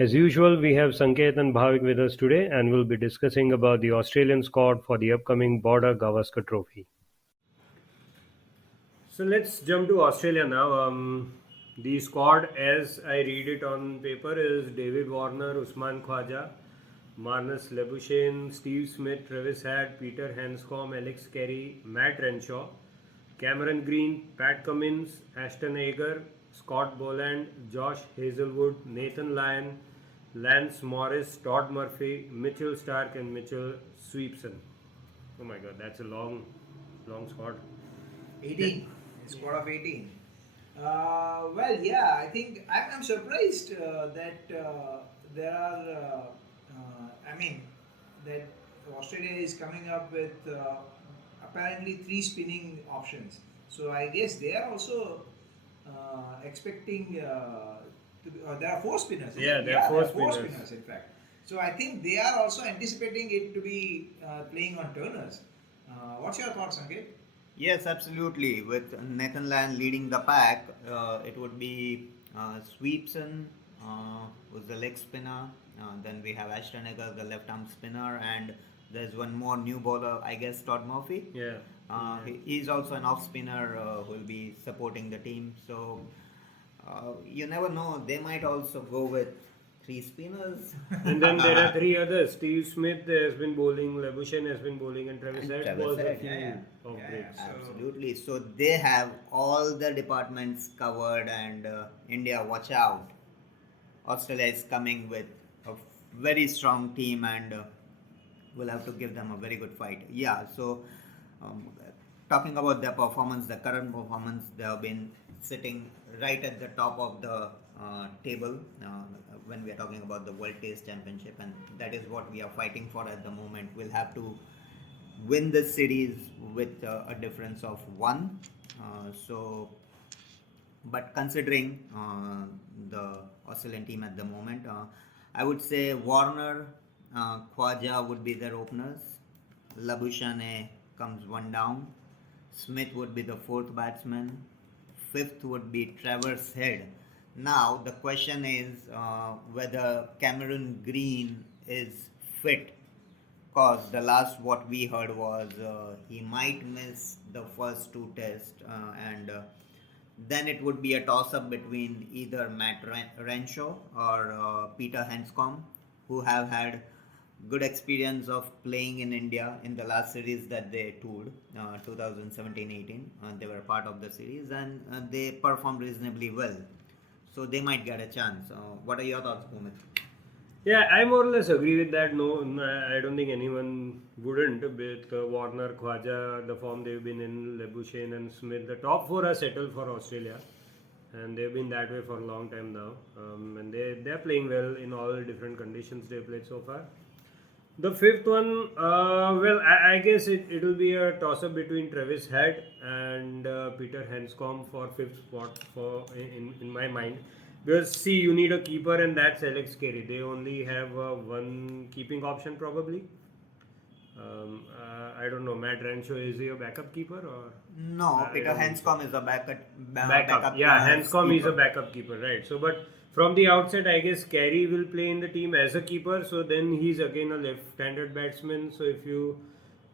As usual, we have Sanket and Bhavik with us today and we'll be discussing about the Australian squad for the upcoming Border Gavasker Trophy. So let's jump to Australia now. The squad, as I read it on paper, is David Warner, Usman Khwaja, Marnus Labuschagne, Steve Smith, Travis Head, Peter Hanscom, Alex Carey, Matt Renshaw, Cameron Green, Pat Cummins, Ashton Agar, Scott Boland, Josh Hazelwood, Nathan Lyon, Lance Morris, Todd Murphy, Mitchell Stark, and Mitchell Sweepson. Oh my God, that's a long squad. 18. A squad of 18. Well, yeah, I think I'm surprised that there are, I mean, that Australia is coming up with apparently three spinning options. So I guess they are also expecting there are four spinners. Yeah, there are four four spinners. spinners in fact. So I think they are also anticipating it to be playing on turners. What's your thoughts, Sanket? Yes, absolutely. With Nathan Lyon leading the pack, it would be Sweepson, who's the leg spinner. Then we have Ashton Agar, the left arm spinner, and there's one more new bowler, I guess, Todd Murphy. Yeah. He's also an off spinner who will be supporting the team. So you never know, they might also go with three spinners. And then there are three others. Steve Smith has been bowling, Labuschagne has been bowling, and Travis And Head Travis was a Head, few yeah. of Yeah, breaks. yeah. Absolutely. So they have all the departments covered, and India, watch out. Australia is coming with a very strong team, and we'll have to give them a very good fight. Yeah. So um, talking about their performance, the current performance, they have been sitting right at the top of the table when we are talking about the World Test Championship, and that is what we are fighting for at the moment. We'll have to win this series with a difference of one. But considering the Australian team at the moment, I would say Warner, Khwaja would be their openers. Labuschagne comes one down. Smith would be the fourth batsman. Fifth would be Travis Head. Now the question is whether Cameron Green is fit, cause the last what we heard was he might miss the first two tests, and then it would be a toss up between either Matt Renshaw or Peter Hanscom, who have had good experience of playing in India in the last series that they toured, 2017-18. They were part of the series, and they performed reasonably well. So they might get a chance. What are your thoughts, Bhoomit? Yeah, I more or less agree with that. No, I don't think anyone wouldn't. With Warner, Khwaja, the form they've been in, Labuschagne and Smith, the top four are settled for Australia, and they've been that way for a long time now. And they're playing well in all different conditions they've played so far. The fifth one, well, I guess it'll be a toss up between Travis Head and Peter Hanscom for fifth spot for in my mind. Because see, you need a keeper, and that's Alex Carey. They only have one keeping option probably. I don't know. Matt Renshaw, is he a backup keeper or? No, I Peter don't think so. Hanscom is a Backup. Yeah, Hanscom is a keeper. backup keeper, right? So, but from the outset, I guess Carey will play in the team as a keeper. So then he's again a left-handed batsman. So if you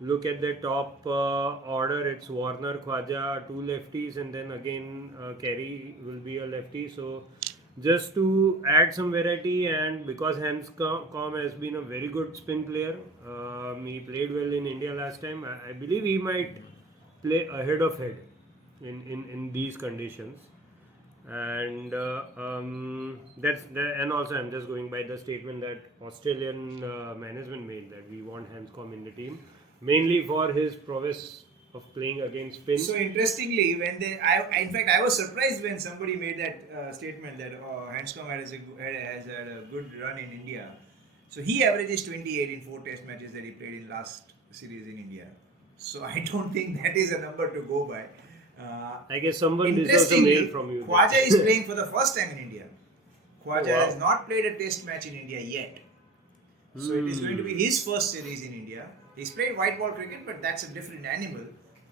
look at the top order, it's Warner, Khwaja, two lefties, and then again Carey will be a lefty. So just to add some variety, and because Hanscom has been a very good spin player, he played well in India last time. I believe he might play ahead of Head in these conditions. And and also I'm just going by the statement that Australian management made, that we want Hanscom in the team mainly for his prowess of playing against spin. So interestingly, when in fact, I was surprised when somebody made that statement that Hanscom has had a good run in India. So he averages 28 in 4 Test matches that he played in last series in India. So I don't think that is a number to go by. I guess someone deserves a mail from you. Khwaja is playing for the first time in India. Khwaja Oh, wow. has not played a Test match in India yet. So it is going to be his first series in India. He's played white ball cricket, but that's a different animal.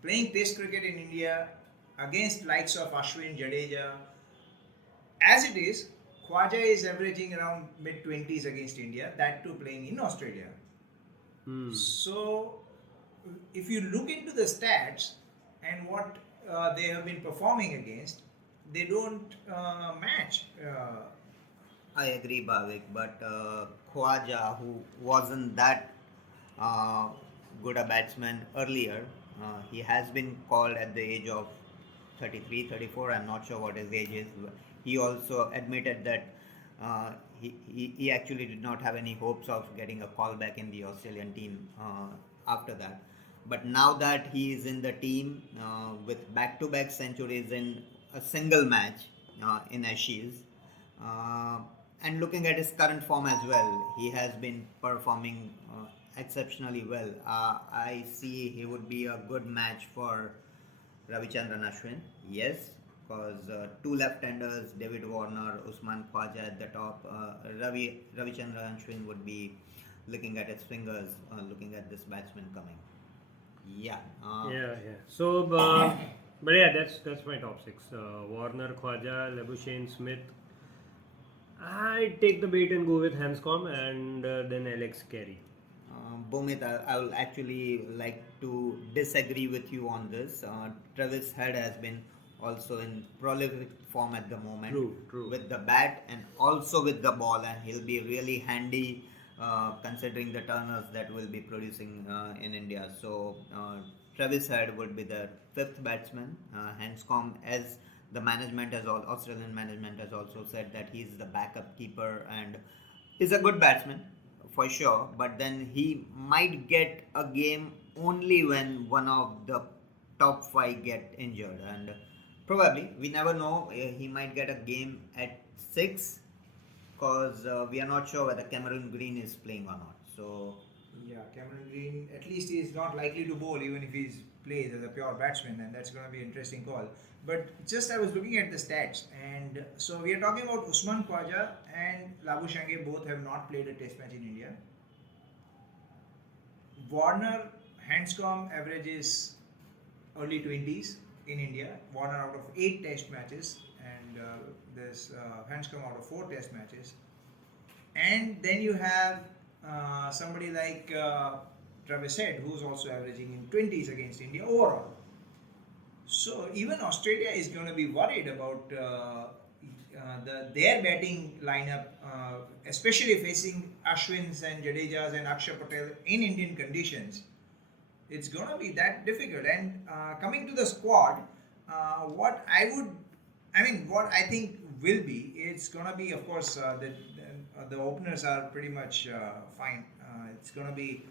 Playing Test cricket in India against likes of Ashwin, Jadeja, as it is, Khwaja is averaging around mid 20s against India, that too playing in Australia. So, if you look into the stats and what they have been performing against, they don't match. I agree, Bhavik, but Khwaja, who wasn't that uh, good a batsman earlier, he has been called at the age of 33, 34. I'm not sure what his age is. He also admitted that he actually did not have any hopes of getting a call back in the Australian team after that. But now that he is in the team with back to back centuries in a single match in Ashes, uh, and looking at his current form as well, he has been performing exceptionally well. I see he would be a good match for Ravichandran Ashwin. Yes, because two left-handers, David Warner, Usman Khwaja at the top. Ravichandran Ashwin would be looking at his fingers, looking at this batsman coming. Yeah. Yeah. So, but yeah, that's my top six. Warner, Khwaja, Labuschagne, Smith. I take the bait and go with Hanscom and then Alex Carey. Bhoomit, I will actually like to disagree with you on this. Travis Head has been also in prolific form at the moment True. with the bat and also with the ball, and he'll be really handy considering the turners that will be producing in India. So Travis Head would be the fifth batsman. Hanscom, as the management has Australian management has also said that he's the backup keeper and is a good batsman for sure, but then he might get a game only when one of the top five get injured, and probably we never know. He might get a game at six because we are not sure whether Cameron Green is playing or not. So Yeah, Cameron Green, at least he is not likely to bowl even if he's plays as a pure batsman, and that's going to be an interesting call. But just I was looking at the stats, and so we are talking about Usman Khwaja and Labuschagne both have not played a test match in India. Warner Hanscom averages early 20s in India. Warner out of 8 test matches, and there's Hanscom out of 4 test matches. And then you have somebody like Travis Head, who's also averaging in 20s against India overall. So even Australia is going to be worried about their batting lineup, especially facing Ashwin's and Jadeja's and Akshar Patel in Indian conditions. It's going to be that difficult. And coming to the squad, what I think will be, it's going to be, of course, the openers are pretty much fine. It's going to be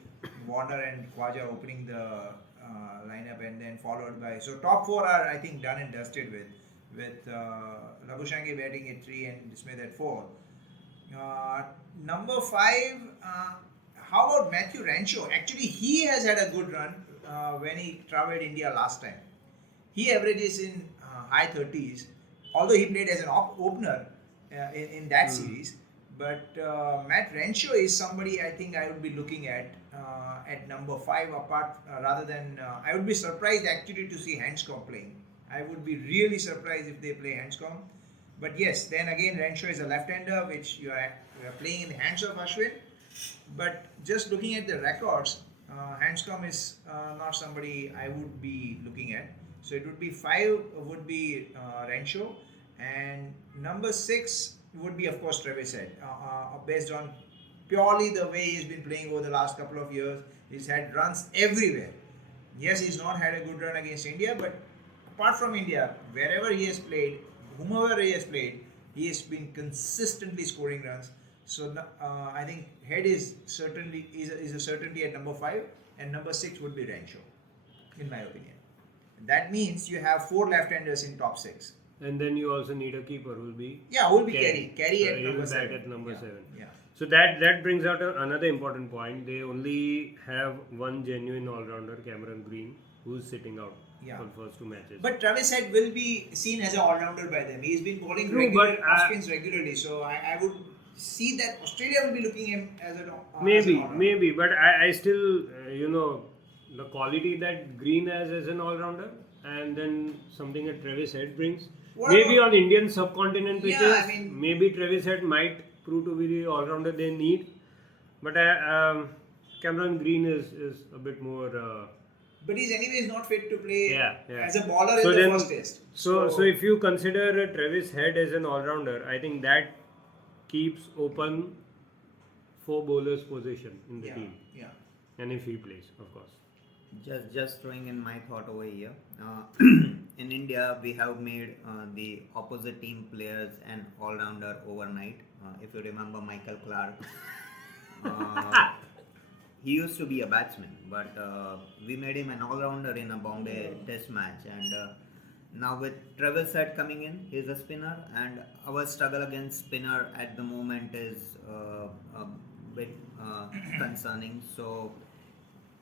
Warner and Khwaja opening the lineup, and then followed by, so top 4 are I think done and dusted with Labuschagne batting at 3 and Smith at 4. Number 5, how about Matthew Rancho? Actually, he has had a good run when he travelled India last time. He averages in high 30s, although he played as an opener in that series. But Matt Renshaw is somebody I think I would be looking at number 5 apart, rather than I would be surprised actually to see Hanscom playing. I would be really surprised if they play Hanscom. But yes, then again Renshaw is a left-hander, which you are playing in the hands of Ashwin. But just looking at the records, Hanscom is not somebody I would be looking at. So it would be 5 would be Renshaw, and number 6 would be of course Travis Head, based on purely the way he's been playing over the last couple of years. He's had runs everywhere. Yes, he's not had a good run against India, but apart from India, wherever he has played, whomever he has played, he has been consistently scoring runs. So I think Head is certainly is a certainty at number 5, and number 6 would be Renshaw, in my opinion. That means you have 4 left-handers in top 6. And then you also need a keeper who will be Carey So at he number will 7. bat at number 7. Yeah. So that brings out another important point. They only have one genuine all-rounder, Cameron Green, who's sitting out for the first 2 matches. But Travis Head will be seen as an all-rounder by them. He's been bowling off spins regularly, so I would see that Australia will be looking him as an maybe, but I still the quality that Green has as an all-rounder, and then something that Travis Head brings. What Maybe about- on Indian subcontinent pitches, Yeah, I mean- maybe Travis Head might prove to be the all-rounder they need. But Cameron Green is a bit more. But he's anyways not fit to play Yeah. as a bowler So in the then- first test. So if you consider Travis Head as an all-rounder, I think that keeps open 4 bowlers position in the yeah, team, yeah. and if he plays, of course. Just throwing in my thought over here. In India, we have made the opposite team players an all-rounder overnight. If you remember Michael Clark, he used to be a batsman, but we made him an all-rounder in a Bombay Test match. And now with Travis Head coming in, he's a spinner, and our struggle against spinner at the moment is a bit concerning. So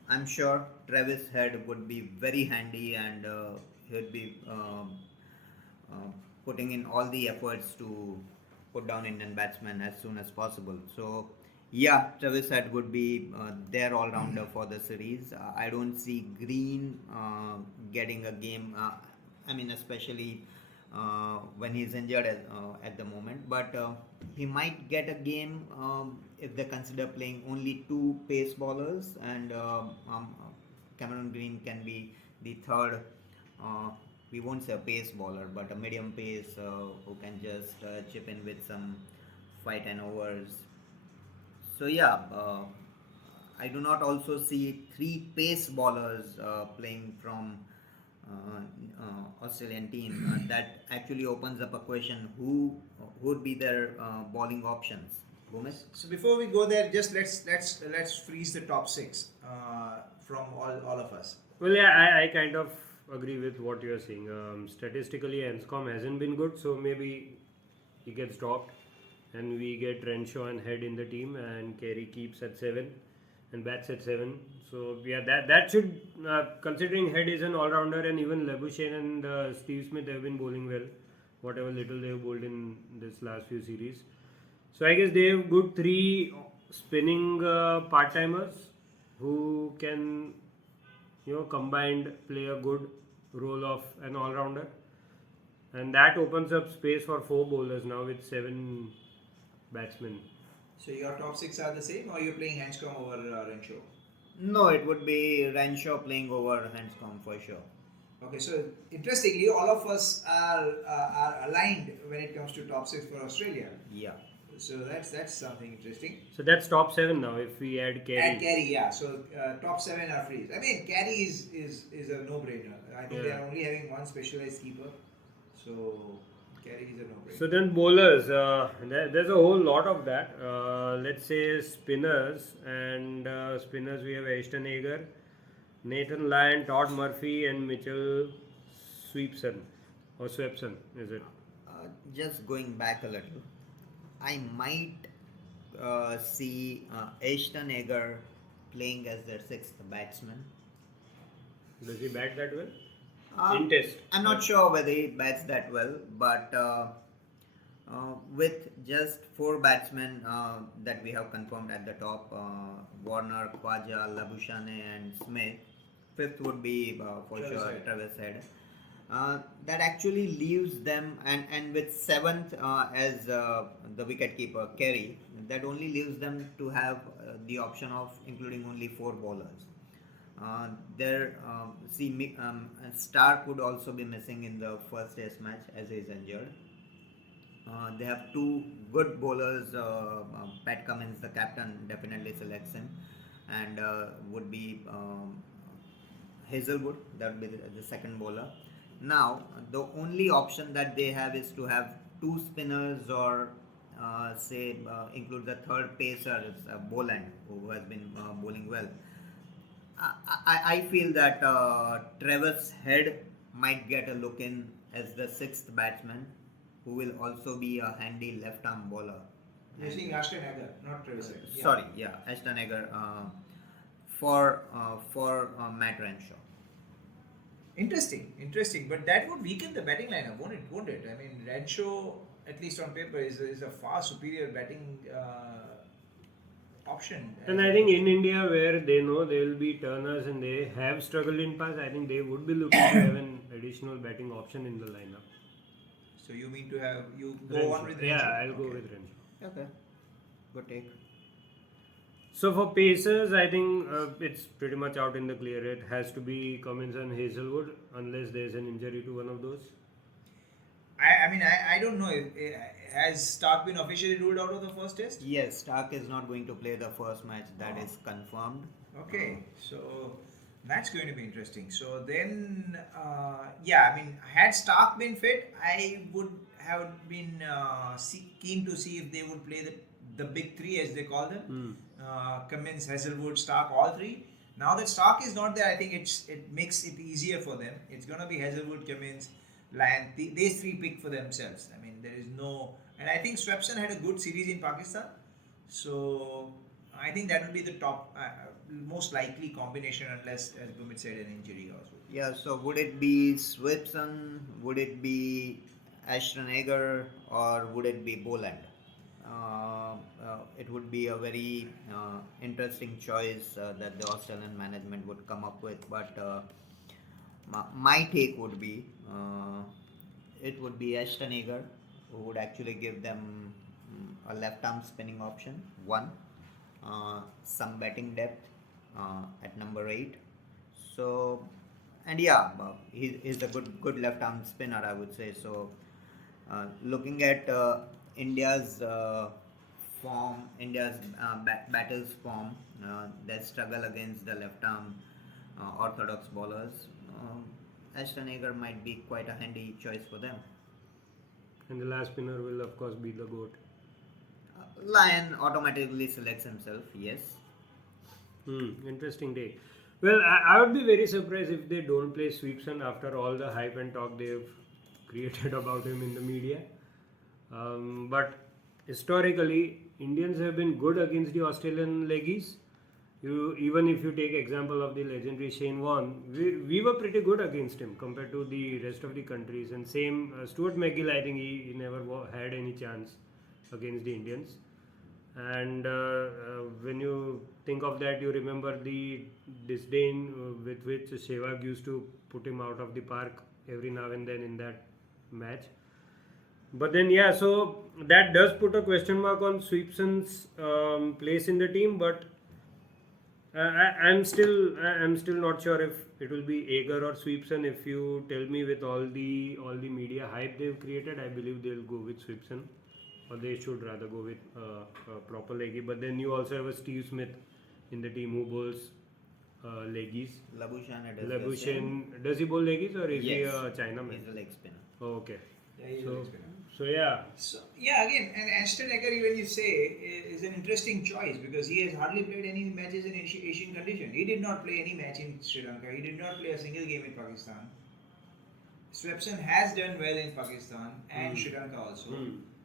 I'm sure Travis Head would be very handy, and he'd be putting in all the efforts to put down Indian batsmen as soon as possible. So, yeah, Travis Head would be their all-rounder for the series. I don't see Green getting a game. I mean, especially when he's injured at the moment. But he might get a game if they consider playing only 2 pace bowlers, and Cameron Green can be the third. We won't say a pace bowler, but a medium pace who can just chip in with some 5-10 overs. So yeah, I do not also see 3 pace bowlers playing from Australian team. That actually opens up a question: who would be their bowling options? Bhoomit? So before we go there, just let's freeze the top 6 from all of us. Well, yeah, I kind of agree with what you are saying. Statistically, Anscombe hasn't been good, so maybe he gets dropped, and we get Renshaw and Head in the team, and Carey keeps at 7 and bats at 7. So yeah, that should, considering Head is an all-rounder, and even Labuschagne and Steve Smith have been bowling well, whatever little they have bowled in this last few series. So I guess they have good 3 spinning part-timers who can, combined play a good role of an all-rounder, and that opens up space for 4 bowlers now with 7 batsmen. So your top 6 are the same, or you're playing Hanscom over Renshaw? No, it would be Renshaw playing over Hanscom for sure. Okay, so interestingly, all of us are aligned when it comes to top 6 for Australia. Yeah. So that's something interesting. So that's top 7 now if we add Carey. And Carey, yeah. So top 7 are freeze. I mean, Carey is a no-brainer. I think they Yeah. are only having one specialized keeper, so Carey is a no-brainer. So then bowlers, there's a whole lot of that. Let's say spinners, and spinners we have Ashton Agar, Nathan Lyon, Todd Murphy, and Mitchell Swepson, or Swepson, is it? Just going back a little, I might see Ashton Agar playing as their 6th batsman. Does he bat that well? Um, In test. I'm not sure whether he bats that well, but with just 4 batsmen that we have confirmed at the top, Warner, Khwaja, Labuschagne and Smith, 5th would be for Travis sure Head. Travis Head. That actually leaves them, and with 7th as the wicket keeper Carey, that only leaves them to have the option of including only 4 bowlers. Stark would also be missing in the first test match as he is injured. They have 2 good bowlers. Pat Cummins, the captain, definitely selects him, and would be Hazelwood. That would be the second bowler. Now, the only option that they have is to have 2 spinners, or include the third pacer, Boland, who has been bowling well. I feel that Travis Head might get a look in as the 6th batsman, who will also be a handy left-arm bowler. You're saying Ashton Agar, not Travis Head. Yeah. Sorry, yeah, Ashton Agar for Matt Renshaw. Interesting. But that would weaken the batting lineup, won't it? I mean, Renshaw, at least on paper, is a far superior batting option. And I think in India, where they know they will be turners and they have struggled in past, I think they would be looking to have an additional batting option in the lineup. So you mean to have you go on Renshaw. with Yeah, Renshaw? I'll go Okay. with Renshaw. Okay, good take. So for Pacers, I think it's pretty much out in the clear. It has to be Cummins and Hazelwood unless there's an injury to one of those. I don't know if has Stark been officially ruled out of the first test. Yes, Stark is not going to play the first match. That Oh. is confirmed. Okay, so that's going to be interesting. So then, yeah, I mean, had Stark been fit, I would have been keen to see if they would play the big three as they call them, Cummins, Hazelwood, Stark, all three. Now that Stark is not there, I think it makes it easier for them. It's gonna be Hazelwood, Cummins, Lyon. These three pick for themselves. I mean, there is no, and I think Swepson had a good series in Pakistan. So I think that will be the top, most likely combination unless, as Bhoomit said, an injury also. Yeah, so would it be Swipson? Would it be Ashton Ager? Or would it be Boland? It would be a very interesting choice that the Australian management would come up with. But my take would be it would be Ashton Ager who would actually give them a left arm spinning option. One, some batting depth at number 8. So, and yeah, he's a good left arm spinner, I would say. So, looking at India's form, India's batters form, their struggle against the left arm orthodox bowlers, Ashton Ager might be quite a handy choice for them. And the last spinner will, of course, be the GOAT. Lyon automatically selects himself, yes. Interesting take. Well, I would be very surprised if they don't play Sweepson after all the hype and talk they've created about him in the media. But historically, Indians have been good against the Australian leggies. Even if you take example of the legendary Shane Warne, we were pretty good against him compared to the rest of the countries. And same Stuart McGill, I think he never had any chance against the Indians. And when you think of that, you remember the disdain with which Sehwag used to put him out of the park every now and then in that match. But then, yeah, so that does put a question mark on Sweepson's place in the team. But I'm still not sure if it will be Ager or Sweepson. If you tell me with all the media hype they've created, I believe they'll go with Sweepson, or they should rather go with proper leggy. But then you also have a Steve Smith in the team who bowls leggies. Labuschagne does the same. Labuschagne, does he bowl leggies or is he Yes, a Chinaman? he's a leg spinner. Oh, okay. Yeah, he's a So, leg spinner. so yeah. So yeah, again, and Ashton Agar, when you say, is an interesting choice because he has hardly played any matches in Asian condition. He did not play any match in Sri Lanka. He did not play a single game in Pakistan. Swepson has done well in Pakistan and Sri Lanka also.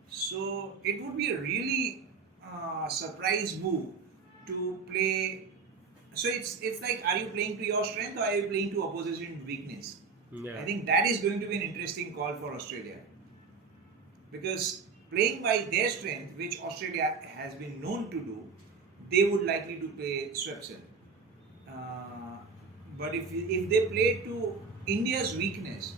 So it would be a really surprise move to play. So it's like, are you playing to your strength or are you playing to opposition weakness? Yeah. I think that is going to be an interesting call for Australia. Because playing by their strength, which Australia has been known to do, they would likely to play Swepson. But if they play to India's weakness,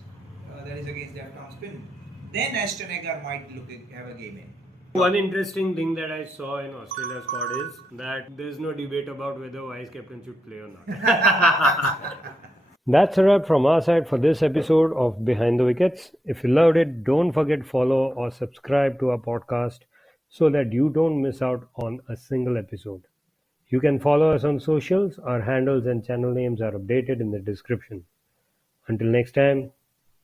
that is against left arm spin, then Ashton Agar might have a game in. One interesting thing that I saw in Australia's squad is that there's no debate about whether vice captain should play or not. That's a wrap from our side for this episode of Behind the Wickets. If you loved it, don't forget follow or subscribe to our podcast so that you don't miss out on a single episode. You can follow us on socials. Our handles and channel names are updated in the description. Until next time,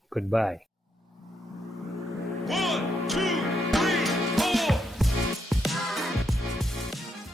goodbye.